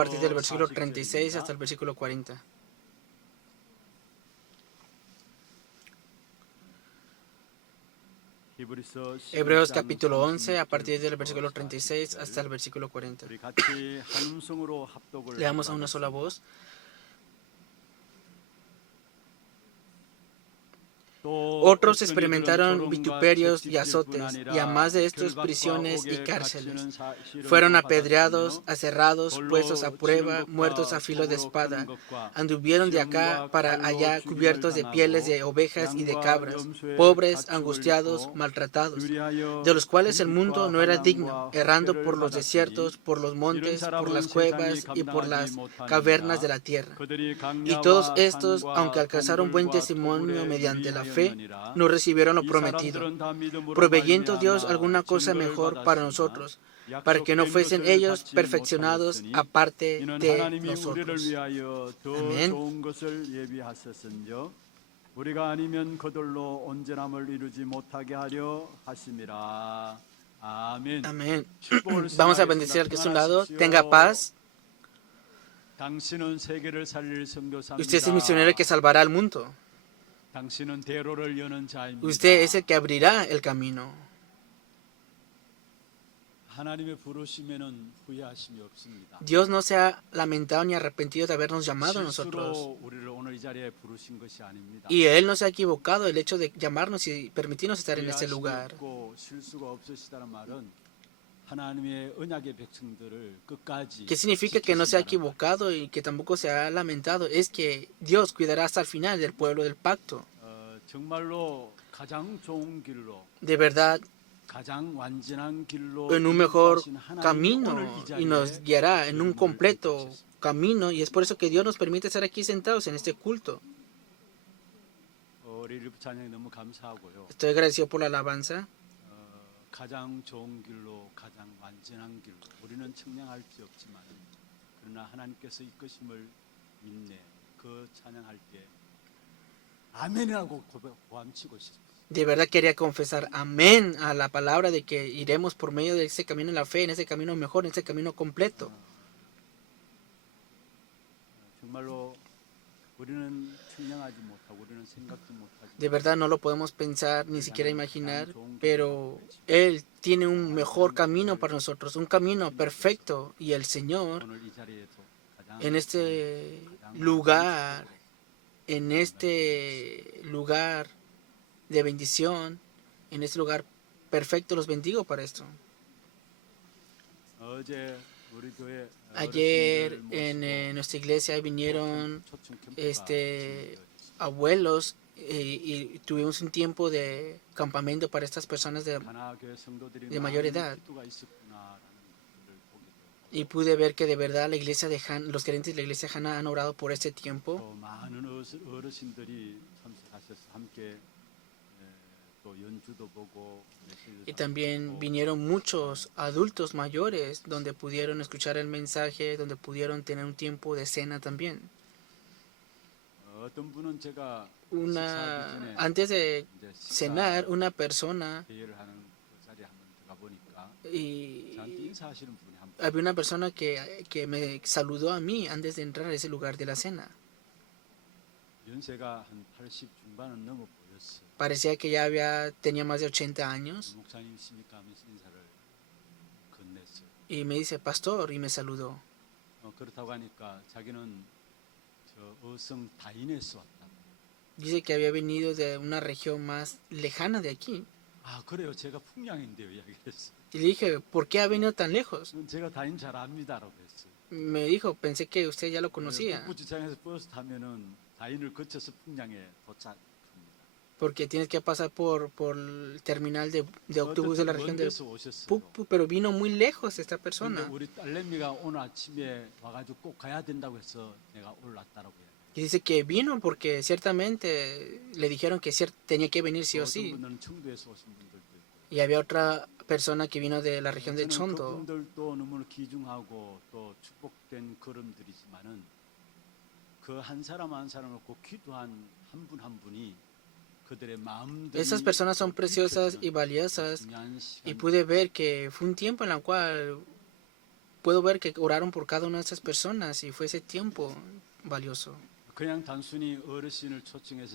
partir del versículo 36 hasta el versículo 40. Hebreos capítulo 11, a partir del versículo 36 hasta el versículo 40. Leamos a una sola voz. Otros experimentaron vituperios y azotes, y a más de estos prisiones y cárceles. Fueron apedreados, aserrados, puestos a prueba, muertos a filo de espada. Anduvieron de acá para allá cubiertos de pieles de ovejas y de cabras, pobres, angustiados, maltratados, de los cuales el mundo no era digno, errando por los desiertos, por los montes, por las cuevas y por las cavernas de la tierra. Y todos estos, aunque alcanzaron buen testimonio mediante la fe, no recibieron lo prometido, proveyendo Dios alguna cosa mejor para nosotros, para que no fuesen ellos perfeccionados aparte de nosotros. Amén. Amén. Vamos a bendecir al que está a un lado. Tenga paz. Usted es el misionero que salvará al mundo. Usted es el que abrirá el camino. Dios no se ha lamentado ni arrepentido de habernos llamado a nosotros. Y Él no se ha equivocado el hecho de llamarnos y permitirnos estar en este lugar. ¿Qué significa que no se ha equivocado y que tampoco se ha lamentado? Es que Dios cuidará hasta el final del pueblo del pacto. De verdad, en un mejor camino y nos guiará en un completo camino, y es por eso que Dios nos permite estar aquí sentados en este culto. Estoy agradecido por la alabanza. De verdad quería confesar amén a la palabra de que iremos por medio de ese camino en la fe, en ese camino mejor, en ese camino completo. De verdad no lo podemos pensar, ni siquiera imaginar, pero Él tiene un mejor camino para nosotros, un camino perfecto. Y el Señor, en este lugar de bendición, en este lugar perfecto, los bendigo para esto. Ayer en nuestra iglesia vinieron abuelos y tuvimos un tiempo de campamento para estas personas de mayor edad. Y pude ver que de verdad la iglesia de los creyentes de la iglesia Hana han orado por este tiempo. Y también vinieron muchos adultos mayores donde pudieron escuchar el mensaje, donde pudieron tener un tiempo de cena también. Antes de cenar, una persona y había una persona que me saludó a mí antes de entrar a ese lugar de la cena. Parecía que ya tenía más de 80 años. Y me dice, pastor, y me saludó. Dice que había venido de una región más lejana de aquí. Y le dije, ¿por qué ha venido tan lejos? Me dijo, pensé que usted ya lo conocía. Porque tienes que pasar por el terminal de autobús de la región de Pukpu, pero vino muy lejos esta persona. Y dice que vino porque ciertamente le dijeron que tenía que venir sí o sí. Y había otra persona que vino de la región de Chondo. Esas personas son preciosas y valiosas, y pude ver que fue un tiempo en el cual puedo ver que oraron por cada una de esas personas y fue ese tiempo valioso.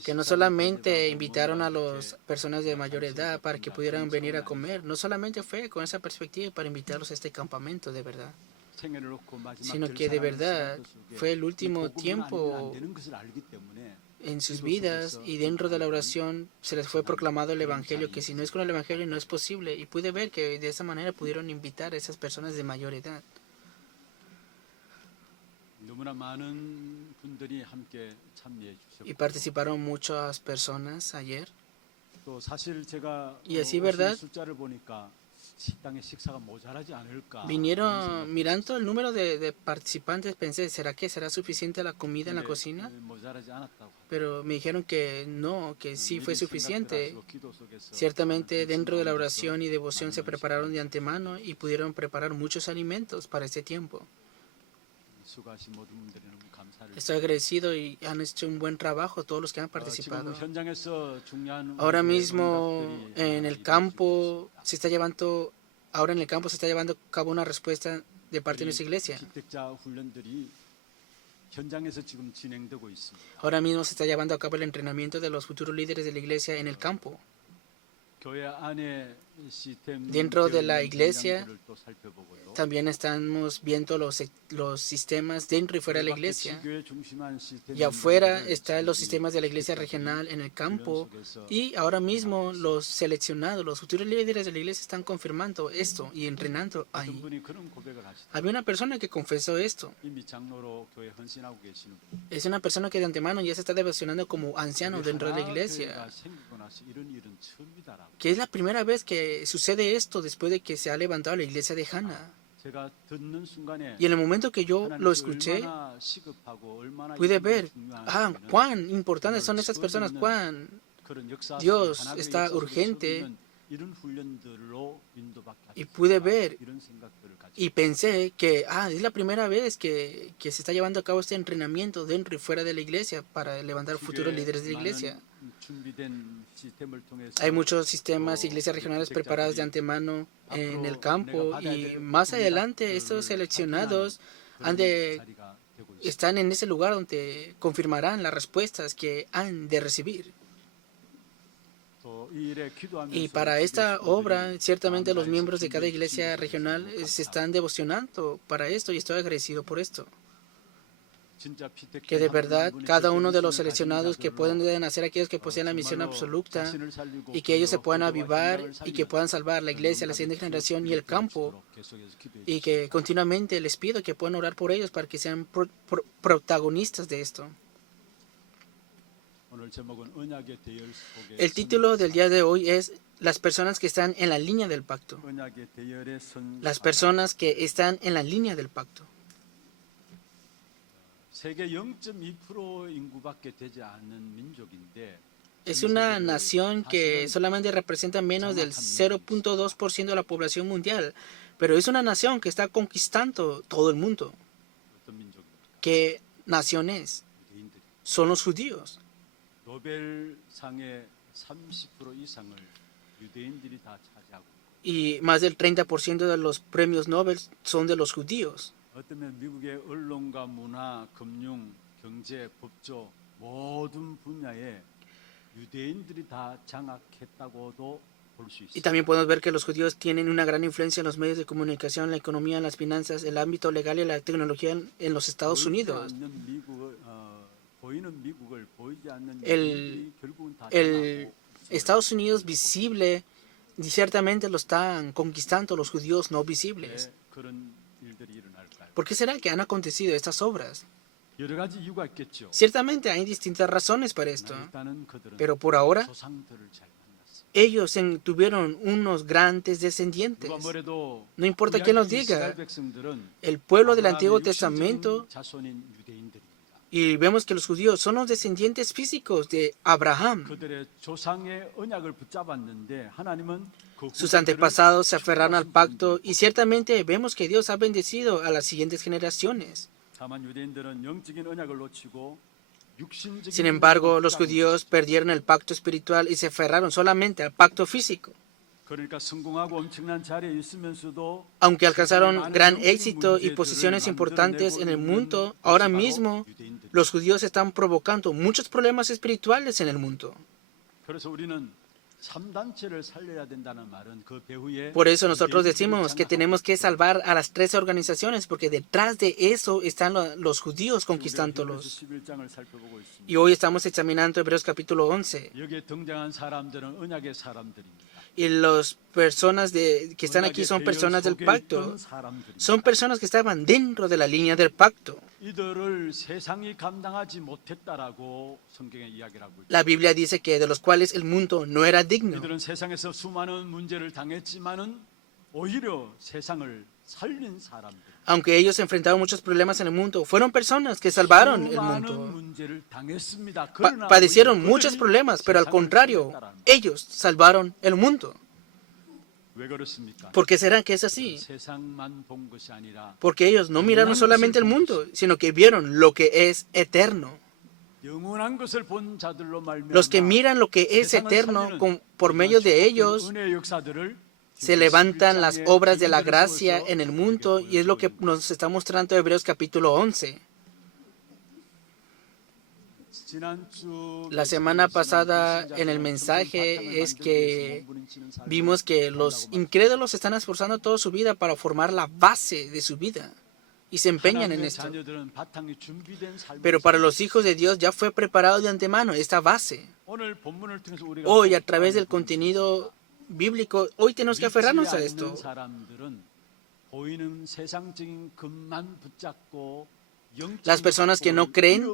Que no solamente invitaron a las personas de mayor edad para que pudieran venir a comer, no solamente fue con esa perspectiva para invitarlos a este campamento de verdad, sino que de verdad fue el último tiempo en sus vidas y dentro de la oración se les fue proclamado el Evangelio, que si no es con el Evangelio no es posible, y pude ver que de esa manera pudieron invitar a esas personas de mayor edad. Y participaron muchas personas ayer. Y así, ¿verdad? Vinieron mirando el número de participantes, pensé, ¿será suficiente la comida en la cocina? Pero me dijeron que no, que sí fue suficiente. Ciertamente dentro de la oración y devoción se prepararon de antemano y pudieron preparar muchos alimentos para ese tiempo. Estoy agradecido y han hecho un buen trabajo todos los que han participado. Ahora mismo en el campo se está llevando a cabo una respuesta de parte de nuestra iglesia. Ahora mismo se está llevando a cabo el entrenamiento de los futuros líderes de la iglesia en el campo. Dentro de la iglesia también estamos viendo los sistemas dentro y fuera de la iglesia. Y afuera están los sistemas de la iglesia regional en el campo. Y ahora mismo los seleccionados, los futuros líderes de la iglesia están confirmando esto y entrenando ahí. Había una persona que confesó esto. Es una persona que de antemano ya se está devocionando como anciano dentro de la iglesia. Que es la primera vez que sucede esto después de que se ha levantado la iglesia de Hana. Y en el momento que yo lo escuché, pude ver cuán importantes son esas personas, cuán Dios está urgente. Y pude ver y pensé que es la primera vez que se está llevando a cabo este entrenamiento dentro y fuera de la iglesia para levantar futuros líderes de la iglesia. Hay muchos sistemas, iglesias regionales preparadas de antemano en el campo y más adelante estos seleccionados están en ese lugar donde confirmarán las respuestas que han de recibir. Y para esta obra, ciertamente los miembros de cada iglesia regional se están devocionando para esto y estoy agradecido por esto. Que de verdad cada uno de los seleccionados que pueden hacer aquellos que poseen la misión absoluta y que ellos se puedan avivar y que puedan salvar la iglesia, la siguiente generación y el campo, y que continuamente les pido que puedan orar por ellos para que sean protagonistas de esto. El título del día de hoy es las personas que están en la línea del pacto. Las personas que están en la línea del pacto. Es una nación que solamente representa menos del 0.2% de la población mundial, pero es una nación que está conquistando todo el mundo. ¿Qué nación es? Son los judíos. Y más del 30% de los premios Nobel son de los judíos. Y también podemos ver que los judíos tienen una gran influencia en los medios de comunicación, la economía, las finanzas, el ámbito legal y la tecnología en los Estados Unidos. El Estados Unidos visible ciertamente lo están conquistando los judíos no visibles. ¿Por qué será que han acontecido estas obras? Ciertamente hay distintas razones para esto, pero por ahora ellos tuvieron unos grandes descendientes. No importa quién los diga, el pueblo del Antiguo Testamento, y vemos que los judíos son los descendientes físicos de Abraham. Sus antepasados se aferraron al pacto y ciertamente vemos que Dios ha bendecido a las siguientes generaciones. Sin embargo, los judíos perdieron el pacto espiritual y se aferraron solamente al pacto físico. Aunque alcanzaron gran éxito y posiciones importantes en el mundo, ahora mismo los judíos están provocando muchos problemas espirituales en el mundo. Por eso nosotros decimos que tenemos que salvar a las 13 organizaciones, porque detrás de eso están los judíos conquistándolos. Y hoy estamos examinando Hebreos capítulo 11. Y las personas que están aquí son personas del pacto. Son personas que estaban dentro de la línea del pacto. La Biblia dice que de los cuales el mundo no era digno. Aunque ellos enfrentaron muchos problemas en el mundo, fueron personas que salvaron el mundo. Padecieron muchos problemas, pero al contrario, ellos salvaron el mundo. ¿Por qué será que es así? Porque ellos no miraron solamente el mundo, sino que vieron lo que es eterno. Los que miran lo que es eterno, por medio de ellos, se levantan las obras de la gracia en el mundo, y es lo que nos está mostrando Hebreos capítulo 11. La semana pasada en el mensaje es que vimos que los incrédulos se están esforzando toda su vida para formar la base de su vida y se empeñan en esto. Pero para los hijos de Dios ya fue preparado de antemano esta base. Hoy, a través del contenido bíblico, hoy tenemos que aferrarnos a esto. Las personas que no creen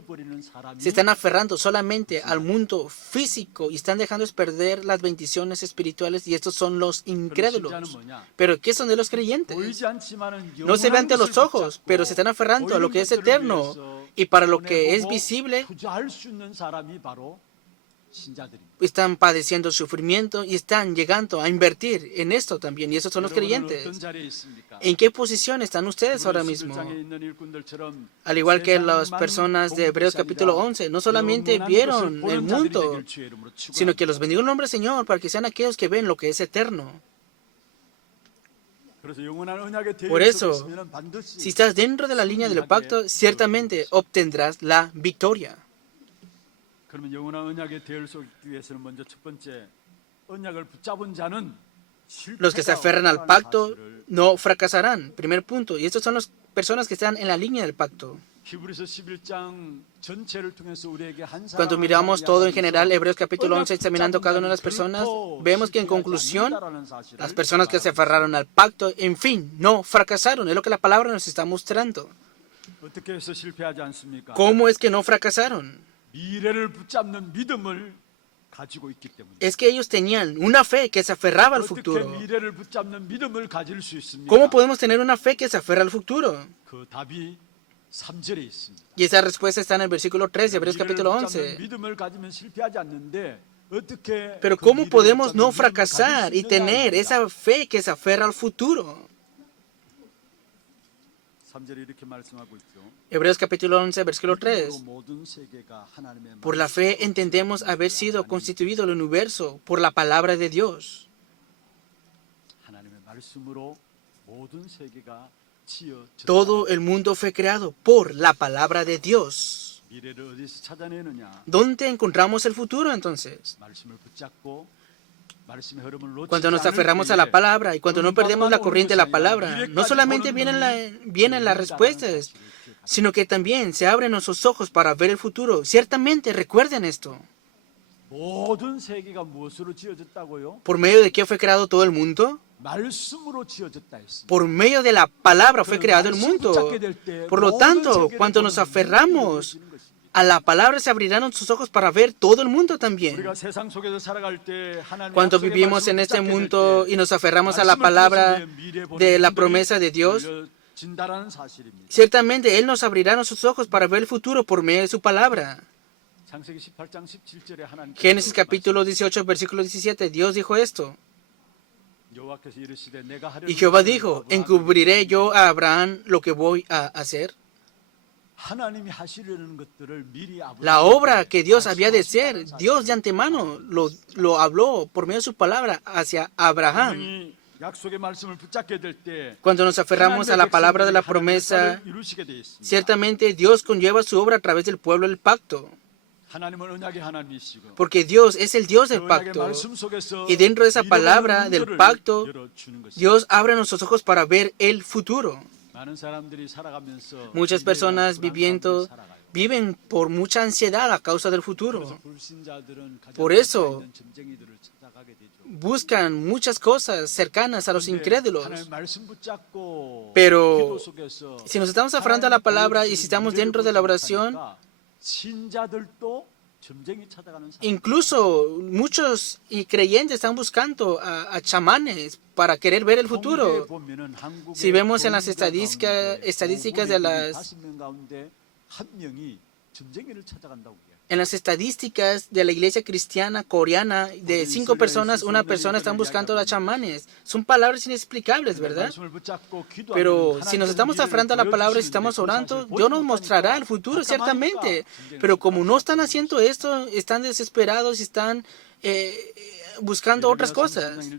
se están aferrando solamente al mundo físico y están dejando perder las bendiciones espirituales, y estos son los incrédulos. ¿Pero qué son de los creyentes? No se ve ante los ojos, pero se están aferrando a lo que es eterno, y para lo que es visible están padeciendo sufrimiento y están llegando a invertir en esto también, y esos son los creyentes. ¿En qué posición están ustedes ahora mismo? Al igual que las personas de Hebreos capítulo 11, no solamente vieron el mundo, sino que los bendigo el nombre del Señor para que sean aquellos que ven lo que es eterno. Por eso, si estás dentro de la línea del pacto, ciertamente obtendrás la victoria. Los que se aferran al pacto no fracasarán. Primer punto. Y estos son las personas que están en la línea del pacto. Cuando miramos todo en general, Hebreos capítulo 11, examinando cada una de las personas, vemos que en conclusión, las personas que se aferraron al pacto, en fin, no fracasaron. Es lo que la palabra nos está mostrando. ¿Cómo es que no fracasaron? Es que ellos tenían una fe que se aferraba al futuro. ¿Cómo podemos tener una fe que se aferra al futuro? Y esa respuesta está en el versículo 3 de Hebreos capítulo 11. Pero ¿cómo podemos no fracasar y tener esa fe que se aferra al futuro? Hebreos capítulo 11, versículo 3. Por la fe entendemos haber sido constituido el universo por la palabra de Dios. Todo el mundo fue creado por la palabra de Dios. ¿Dónde encontramos el futuro entonces? Cuando nos aferramos a la palabra y cuando no perdemos la corriente de la palabra, no solamente vienen las respuestas, sino que también se abren nuestros ojos para ver el futuro. Ciertamente, recuerden esto. ¿Por medio de qué fue creado todo el mundo? Por medio de la palabra fue creado el mundo. Por lo tanto, cuando nos aferramos a la palabra, se abrirán nuestros ojos para ver todo el mundo también. Cuando vivimos en este mundo y nos aferramos a la palabra de la promesa de Dios, ciertamente Él nos abrirá nuestros ojos para ver el futuro por medio de su palabra. Génesis capítulo 18, versículo 17, Dios dijo esto. Y Jehová dijo, ¿encubriré yo a Abraham lo que voy a hacer? La obra que Dios había de hacer, Dios de antemano lo habló por medio de su palabra hacia Abraham. Cuando nos aferramos a la palabra de la promesa, ciertamente Dios conlleva su obra a través del pueblo del pacto. Porque Dios es el Dios del pacto. Y dentro de esa palabra del pacto, Dios abre nuestros ojos para ver el futuro. Muchas personas viven por mucha ansiedad a causa del futuro. Por eso buscan muchas cosas cercanas a los incrédulos. Pero si nos estamos aferrando a la palabra y si estamos dentro de la oración, incluso muchos creyentes están buscando a chamanes para querer ver el futuro. Si vemos en las estadísticas de la iglesia cristiana coreana, de 5 personas, 1 persona están buscando a chamanes. Son palabras inexplicables, ¿verdad? Pero si nos estamos aferrando a la palabra y si estamos orando, Dios nos mostrará el futuro, ciertamente. Pero como no están haciendo esto, están desesperados y están buscando otras cosas.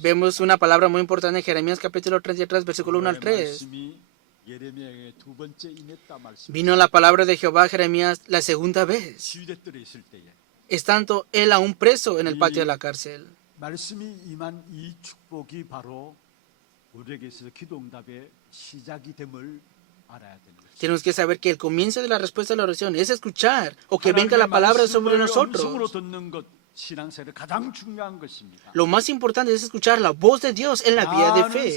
Vemos una palabra muy importante en Jeremías capítulo 33, versículo 1 al 3. Vino la palabra de Jehová a Jeremías la segunda vez, estando él aún preso en el patio de la cárcel. Tenemos que saber que el comienzo de la respuesta a la oración es escuchar o que venga la palabra sobre nosotros. Lo más importante es escuchar la voz de Dios en la vida de fe.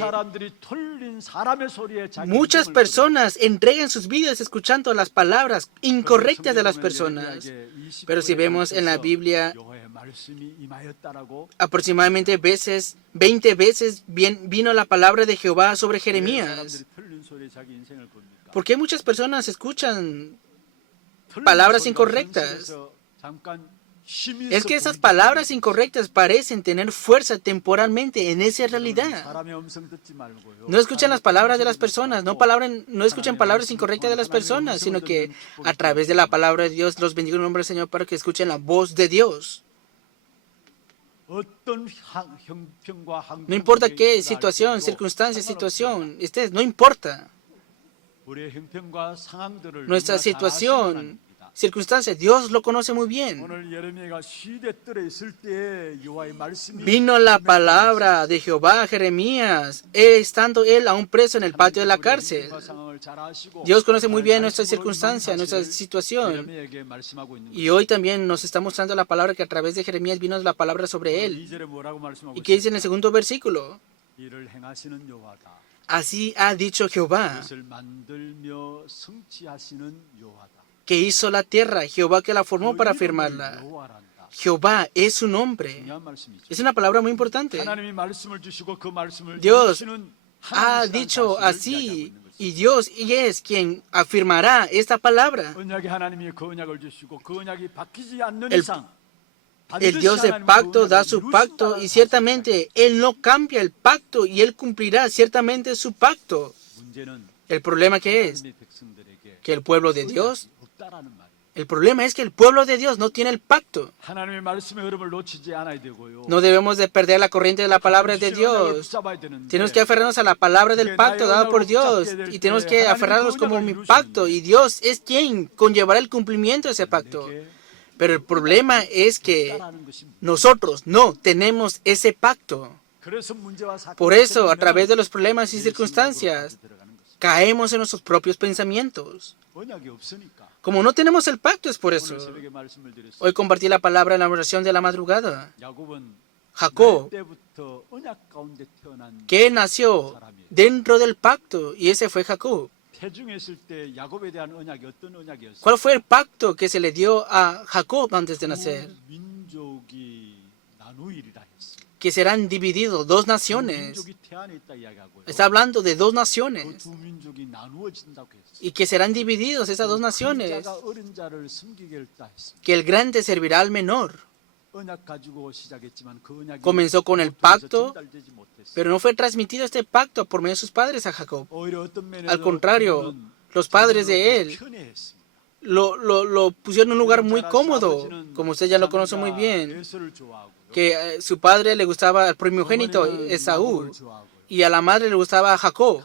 Muchas personas entregan sus vidas escuchando las palabras incorrectas de las personas. Pero si vemos en la Biblia, aproximadamente 20 veces vino la palabra de Jehová sobre Jeremías. ¿Por qué muchas personas escuchan palabras incorrectas? Es que esas palabras incorrectas parecen tener fuerza temporalmente en esa realidad. No escuchen las palabras de las personas, no escuchen palabras incorrectas de las personas, sino que a través de la palabra de Dios los bendiga en el nombre del Señor para que escuchen la voz de Dios. No importa qué situación, circunstancia, no importa. Nuestra situación, circunstancia, Dios lo conoce muy bien. Vino la palabra de Jehová a Jeremías, estando él aún preso en el patio de la cárcel. Dios conoce muy bien nuestra circunstancia, nuestra situación. Y hoy también nos está mostrando la palabra que a través de Jeremías vino la palabra sobre él. ¿Y qué dice en el segundo versículo? Así ha dicho Jehová, que hizo la tierra, Jehová que la formó para afirmarla. Jehová es su nombre. Es una palabra muy importante. Dios ha dicho así, y Dios es quien afirmará esta palabra. El Dios de pacto da su pacto y ciertamente Él no cambia el pacto y Él cumplirá ciertamente su pacto. El problema que es que el pueblo de Dios, el problema es que el pueblo de Dios no tiene el pacto. No debemos de perder la corriente de la palabra de Dios. Tenemos que aferrarnos a la palabra del pacto dada por Dios y tenemos que aferrarnos como mi pacto y Dios es quien conllevará el cumplimiento de ese pacto. Pero el problema es que nosotros no tenemos ese pacto. Por eso, a través de los problemas y circunstancias, caemos en nuestros propios pensamientos. Como no tenemos el pacto, es por eso. Hoy compartí la palabra en la oración de la madrugada. Jacob, que nació dentro del pacto, y ese fue Jacob. ¿Cuál fue el pacto que se le dio a Jacob antes de nacer? Que serán divididos 2 naciones. Está hablando de 2 naciones. Y que serán divididos esas 2 naciones. Que el grande servirá al menor. Comenzó con el pacto, pero no fue transmitido este pacto por medio de sus padres a Jacob. Al contrario, los padres de él lo pusieron en un lugar muy cómodo, como usted ya lo conoce muy bien, que su padre le gustaba al primogénito Esaú y a la madre le gustaba Jacob.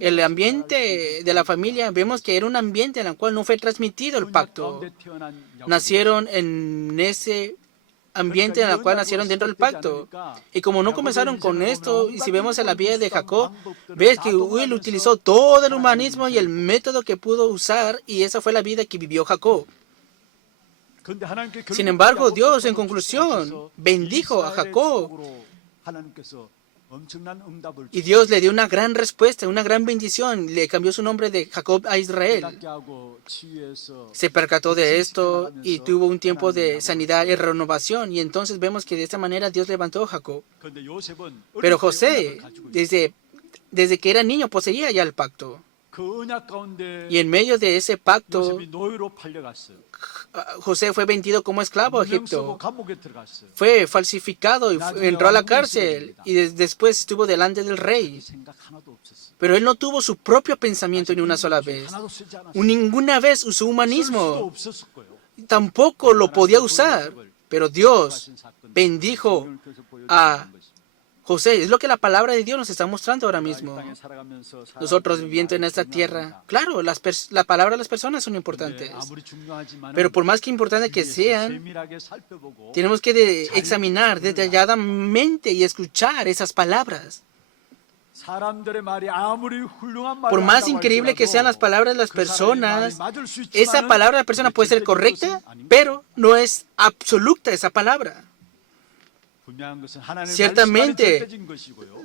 El ambiente de la familia, vemos que era un ambiente en el cual no fue transmitido el pacto. Nacieron en ese ambiente en el cual nacieron dentro del pacto. Y como no comenzaron con esto, y si vemos en la vida de Jacob, ves que él utilizó todo el humanismo y el método que pudo usar, y esa fue la vida que vivió Jacob. Sin embargo, Dios, en conclusión, bendijo a Jacob. Y Dios le dio una gran respuesta, una gran bendición. Le cambió su nombre de Jacob a Israel. Se percató de esto y tuvo un tiempo de sanidad y renovación. Y entonces vemos que de esta manera Dios levantó a Jacob. Pero José, desde que era niño, poseía ya el pacto. Y en medio de ese pacto, José fue vendido como esclavo a Egipto. Fue falsificado y entró a la cárcel y después estuvo delante del rey. Pero él no tuvo su propio pensamiento ni una sola vez. Ninguna vez usó humanismo. Tampoco lo podía usar. Pero Dios bendijo a José. Es lo que la palabra de Dios nos está mostrando ahora mismo. Nosotros viviendo en esta tierra, claro, la palabra de las personas son importantes. Pero por más que importantes que sean, tenemos que examinar detalladamente y escuchar esas palabras. Por más increíble que sean las palabras de las personas, esa palabra de la persona puede ser correcta, pero no es absoluta esa palabra. Ciertamente,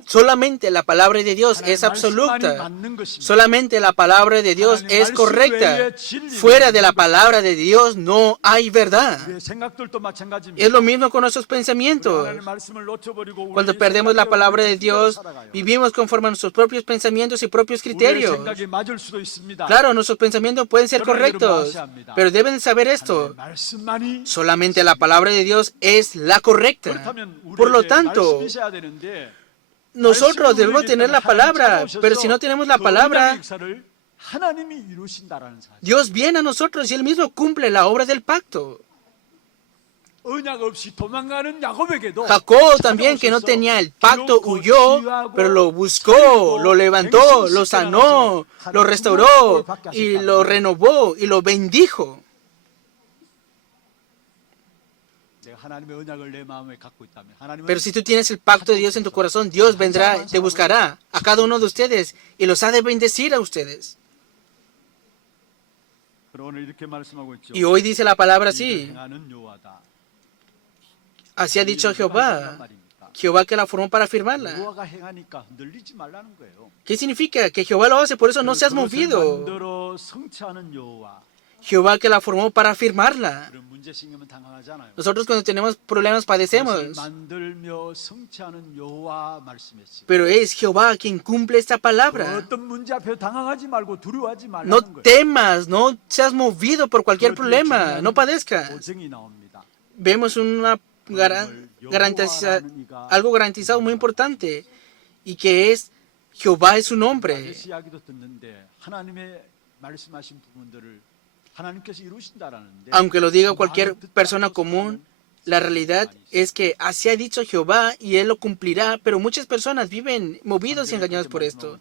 solamente la palabra de Dios es absoluta. Solamente la palabra de Dios es correcta. Fuera de la palabra de Dios no hay verdad. Es lo mismo con nuestros pensamientos. Cuando perdemos la palabra de Dios, vivimos conforme a nuestros propios pensamientos y propios criterios. Claro, nuestros pensamientos pueden ser correctos, pero deben saber esto. Solamente la palabra de Dios es la correcta. Por lo tanto, nosotros debemos tener la palabra, pero si no tenemos la palabra, Dios viene a nosotros y Él mismo cumple la obra del pacto. Jacob también, que no tenía el pacto, huyó, pero lo buscó, lo levantó, lo sanó, lo restauró y lo renovó y lo bendijo. Pero si tú tienes el pacto de Dios en tu corazón, Dios vendrá, te buscará a cada uno de ustedes y los ha de bendecir a ustedes. Y hoy dice la palabra así. Así ha dicho Jehová. Jehová que la formó para firmarla. ¿Qué significa? Que Jehová lo hace, por eso no seas movido. Jehová que la formó para firmarla. Nosotros cuando tenemos problemas padecemos. Pero es Jehová quien cumple esta palabra. No temas, no seas movido por cualquier problema, no padezcas. Vemos algo garantizado muy importante, y que es Jehová es su nombre. Aunque lo diga cualquier persona común, la realidad es que así ha dicho Jehová y Él lo cumplirá, pero muchas personas viven movidos y engañados por esto.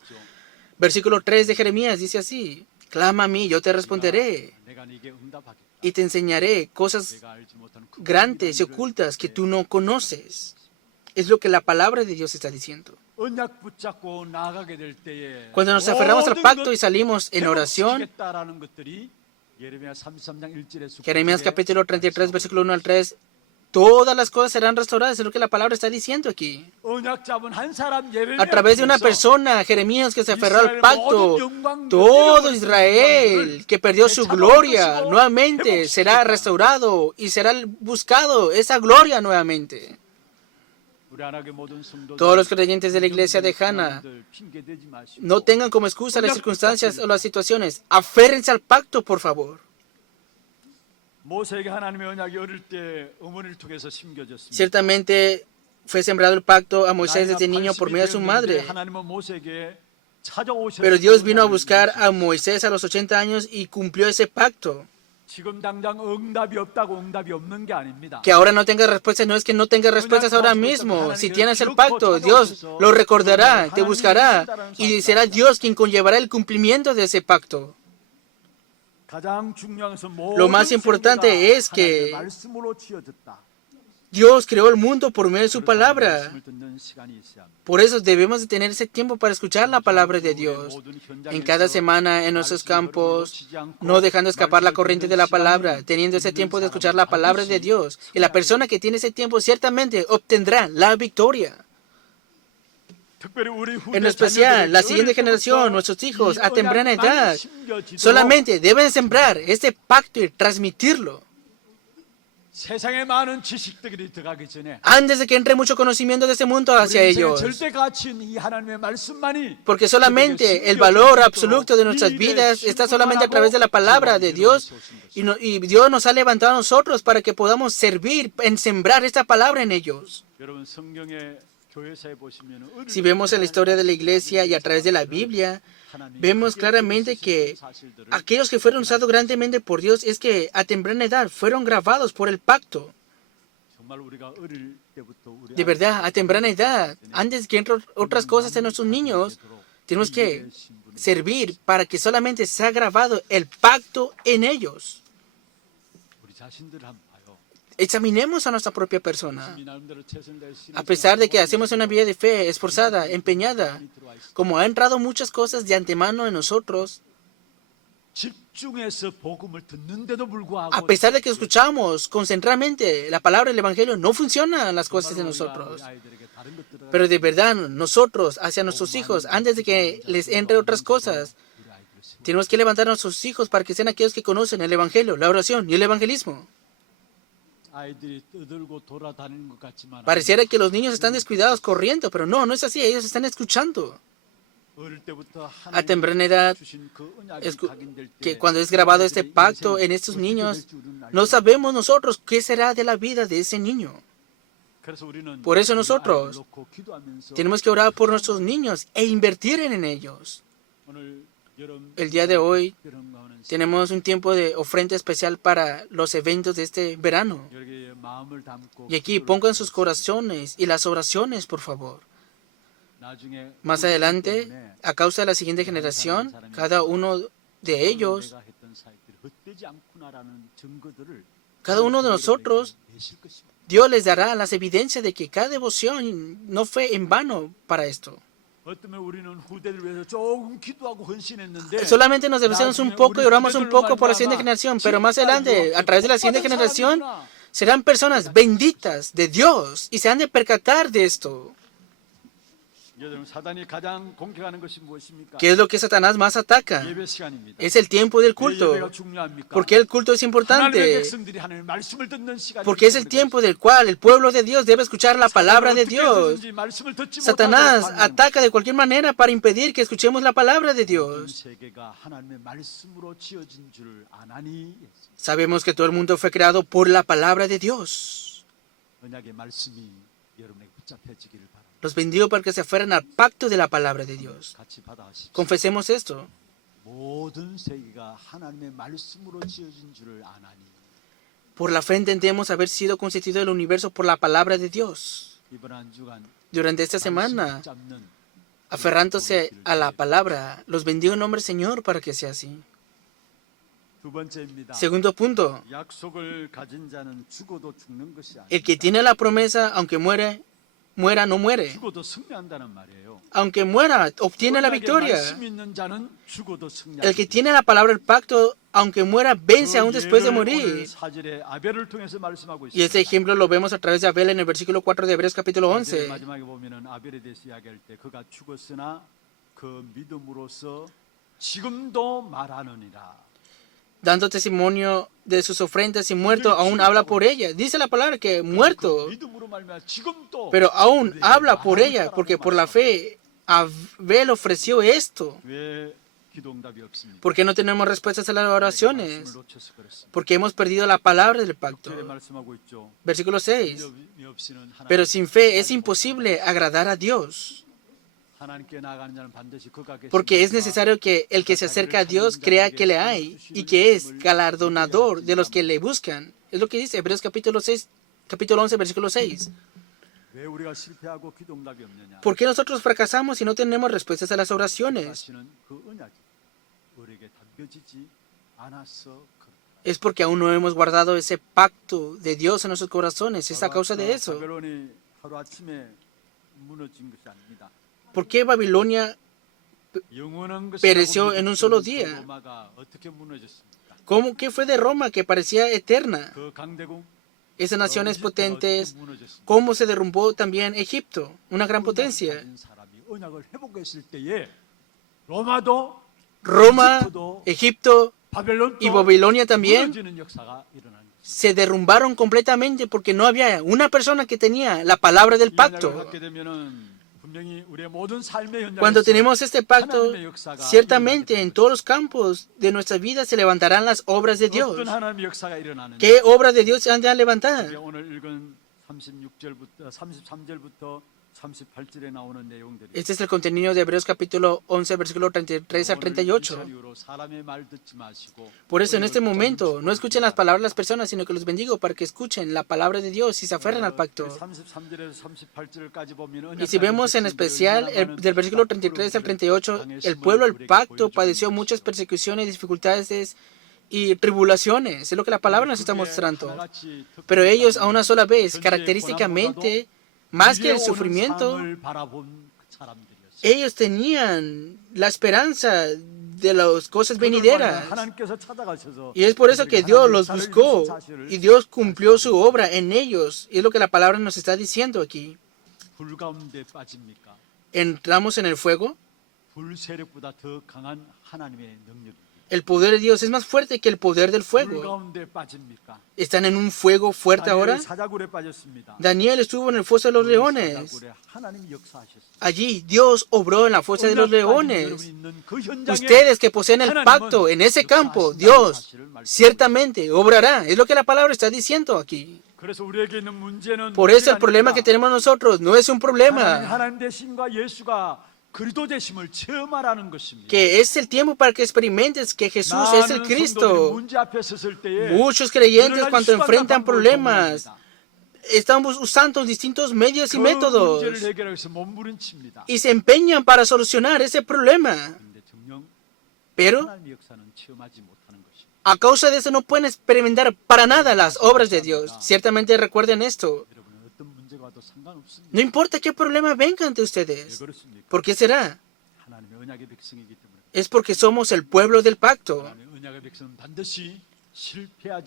Versículo 3 de Jeremías dice así: clama a mí, yo te responderé y te enseñaré cosas grandes y ocultas que tú no conoces. Es lo que la palabra de Dios está diciendo. Cuando nos aferramos al pacto y salimos en oración, Jeremías capítulo 33, versículo 1 al 3, todas las cosas serán restauradas, es lo que la palabra está diciendo aquí. A través de una persona, Jeremías, que se aferró al pacto, todo Israel que perdió su gloria nuevamente será restaurado y será buscado esa gloria nuevamente. Todos los creyentes de la iglesia de Hana no tengan como excusa las circunstancias o las situaciones. Aférrense al pacto, por favor. Ciertamente fue sembrado el pacto a Moisés desde niño por medio de su madre. Pero Dios vino a buscar a Moisés a los 80 años y cumplió ese pacto. Que ahora no tenga respuestas, no es que no tenga respuestas ahora mismo. Si tienes el pacto, Dios lo recordará, te buscará y será Dios quien conllevará el cumplimiento de ese pacto. Lo más importante es que Dios creó el mundo por medio de su palabra. Por eso debemos de tener ese tiempo para escuchar la palabra de Dios. En cada semana, en nuestros campos, no dejando escapar la corriente de la palabra, teniendo ese tiempo de escuchar la palabra de Dios. Y la persona que tiene ese tiempo ciertamente obtendrá la victoria. En especial, la siguiente generación, nuestros hijos, a temprana edad, solamente deben sembrar este pacto y transmitirlo. Antes de que entre mucho conocimiento de este mundo hacia ellos. Porque solamente el valor absoluto de nuestras vidas está solamente a través de la palabra de Dios. Y Dios nos ha levantado a nosotros para que podamos servir en sembrar esta palabra en ellos. Si vemos en la historia de la iglesia y a través de la Biblia, vemos claramente que aquellos que fueron usados grandemente por Dios es que a temprana edad fueron grabados por el pacto. De verdad, a temprana edad, antes que entren otras cosas en nuestros niños, tenemos que servir para que solamente sea grabado el pacto en ellos. Examinemos a nuestra propia persona. A pesar de que hacemos una vida de fe esforzada, empeñada, como ha entrado muchas cosas de antemano en nosotros, a pesar de que escuchamos concentradamente la palabra del Evangelio, no funcionan las cosas de nosotros. Pero de verdad, nosotros, hacia nuestros hijos, antes de que les entre otras cosas, tenemos que levantar a nuestros hijos para que sean aquellos que conocen el Evangelio, la oración y el evangelismo. Pareciera que los niños están descuidados corriendo, pero no, no es así, ellos están escuchando. A temprana edad, que cuando es grabado este pacto en estos niños, no sabemos nosotros qué será de la vida de ese niño. Por eso nosotros tenemos que orar por nuestros niños e invertir en ellos. El día de hoy tenemos un tiempo de ofrenda especial para los eventos de este verano. Y aquí pongan sus corazones y las oraciones, por favor. Más adelante, a causa de la siguiente generación, cada uno de ellos, cada uno de nosotros, Dios les dará las evidencias de que cada devoción no fue en vano para esto. Solamente nos devocionamos un poco y oramos un poco por la siguiente generación, pero más adelante, a través de la siguiente generación, serán personas benditas de Dios y se han de percatar de esto. ¿Qué es lo que Satanás más ataca? Es el tiempo del culto. ¿Por qué el culto es importante? Porque es el tiempo del cual el pueblo de Dios debe escuchar la palabra de Dios. Satanás ataca de cualquier manera para impedir que escuchemos la palabra de Dios. Sabemos que todo el mundo fue creado por la palabra de Dios. Los bendigo para que se aferren al pacto de la palabra de Dios. Confesemos esto. Por la fe entendemos haber sido constituido el universo por la palabra de Dios. Durante esta semana, aferrándose a la palabra, los bendigo en nombre del Señor para que sea así. Segundo punto. El que tiene la promesa, aunque muera, no muere. Aunque muera, obtiene la victoria. El que tiene la palabra del pacto, aunque muera, vence aún después de morir. Y este ejemplo lo vemos a través de Abel en el versículo 4 de Hebreos capítulo 11. Dando testimonio de sus ofrendas y muerto, aún habla por ella. Dice la palabra que muerto, pero aún habla por ella, porque por la fe Abel ofreció esto. ¿Por qué no tenemos respuestas a las oraciones? Porque hemos perdido la palabra del pacto. Versículo 6. Pero sin fe es imposible agradar a Dios. Porque es necesario que el que se acerca a Dios crea que le hay y que es galardonador de los que le buscan. Es lo que dice Hebreos capítulo 6, capítulo 11, versículo 6. ¿Por qué nosotros fracasamos si no tenemos respuestas a las oraciones? Es porque aún no hemos guardado ese pacto de Dios en nuestros corazones. Es a causa de eso. ¿Por qué Babilonia pereció en un solo día? ¿Qué fue de Roma que parecía eterna? Esas naciones potentes, ¿cómo se derrumbó también Egipto, una gran potencia? Roma, Egipto y Babilonia también se derrumbaron completamente porque no había una persona que tenía la palabra del pacto. Cuando tenemos este pacto, ciertamente en todos los campos de nuestra vida se levantarán las obras de Dios. ¿Qué obras de Dios se han de levantar? Este es el contenido de Hebreos capítulo 11, versículo 33 al 38. Por eso en este momento no escuchen las palabras de las personas, sino que los bendigo para que escuchen la palabra de Dios y se aferren al pacto. Y si vemos en especial del versículo 33 al 38, el pueblo del pacto padeció muchas persecuciones, dificultades y tribulaciones. Es lo que la palabra nos está mostrando. Pero ellos a una sola vez, característicamente, más que el sufrimiento, ellos tenían la esperanza de las cosas venideras. Y es por eso que Dios los buscó y Dios cumplió su obra en ellos. Y es lo que la palabra nos está diciendo aquí. ¿Entramos en el fuego? El poder de Dios es más fuerte que el poder del fuego. ¿Están en un fuego fuerte ahora? Daniel estuvo en el foso de los leones. Allí Dios obró en la fosa de los leones. Ustedes que poseen el pacto en ese campo, Dios ciertamente obrará. Es lo que la palabra está diciendo aquí. Por eso el problema que tenemos nosotros no es un problema que es el tiempo para que experimentes que Jesús es el Cristo. Muchos creyentes cuando enfrentan problemas estamos usando distintos medios y métodos y se empeñan para solucionar ese problema. Pero a causa de eso no pueden experimentar para nada las obras de Dios. Ciertamente recuerden esto. No importa qué problema venga ante ustedes. ¿Por qué será? Es porque somos el pueblo del pacto.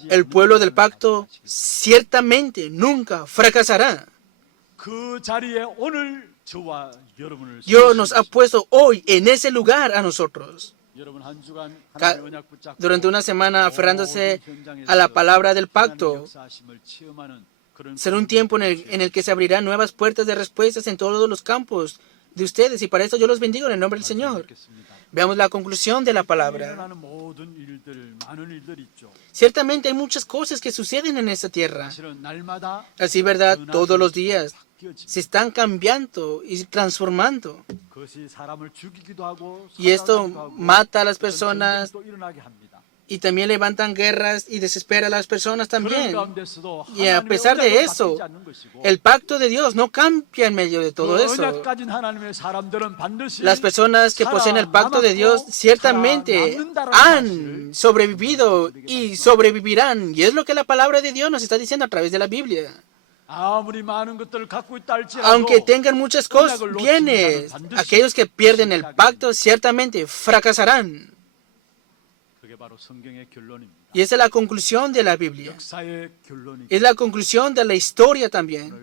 El pueblo del pacto ciertamente nunca fracasará. Dios nos ha puesto hoy en ese lugar a nosotros. Durante una semana aferrándose a la palabra del pacto, será un tiempo en el que se abrirán nuevas puertas de respuestas en todos los campos de ustedes, y para eso yo los bendigo en el nombre del Señor. Veamos la conclusión de la palabra. Ciertamente hay muchas cosas que suceden en esta tierra. Así, ¿verdad? Todos los días se están cambiando y transformando. Y esto mata a las personas y también levantan guerras y desespera a las personas también. Y a pesar de eso, el pacto de Dios no cambia en medio de todo eso. Las personas que poseen el pacto de Dios ciertamente han sobrevivido y sobrevivirán. Y es lo que la palabra de Dios nos está diciendo a través de la Biblia. Aunque tengan muchas cosas, bienes, aquellos que pierden el pacto ciertamente fracasarán. Y esa es la conclusión de la Biblia. Es la conclusión de la historia también.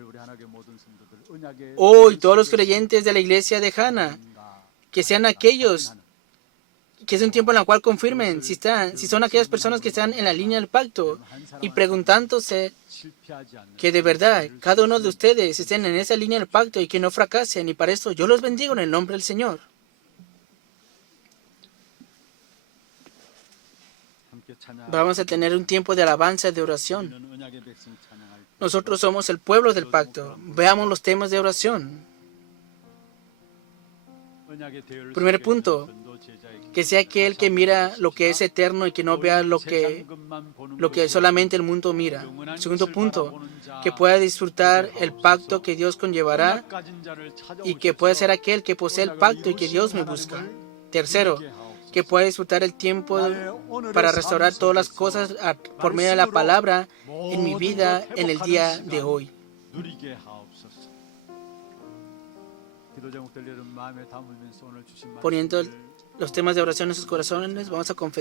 Hoy todos los creyentes de la iglesia de Hana, que sean aquellos que es un tiempo en el cual confirmen si son aquellas personas que están en la línea del pacto y preguntándose que de verdad cada uno de ustedes estén en esa línea del pacto y que no fracasen. Y para esto yo los bendigo en el nombre del Señor. Vamos a tener un tiempo de alabanza y de oración. Nosotros somos el pueblo del pacto. Veamos los temas de oración. Primer punto, que sea aquel que mira lo que es eterno y que no vea lo que solamente el mundo mira. Segundo punto, que pueda disfrutar el pacto que Dios conllevará y que pueda ser aquel que posee el pacto y que Dios me busca. Tercero, que pueda disfrutar el tiempo para restaurar todas las cosas por medio de la palabra en mi vida en el día de hoy. Poniendo los temas de oración en sus corazones, vamos a confesar.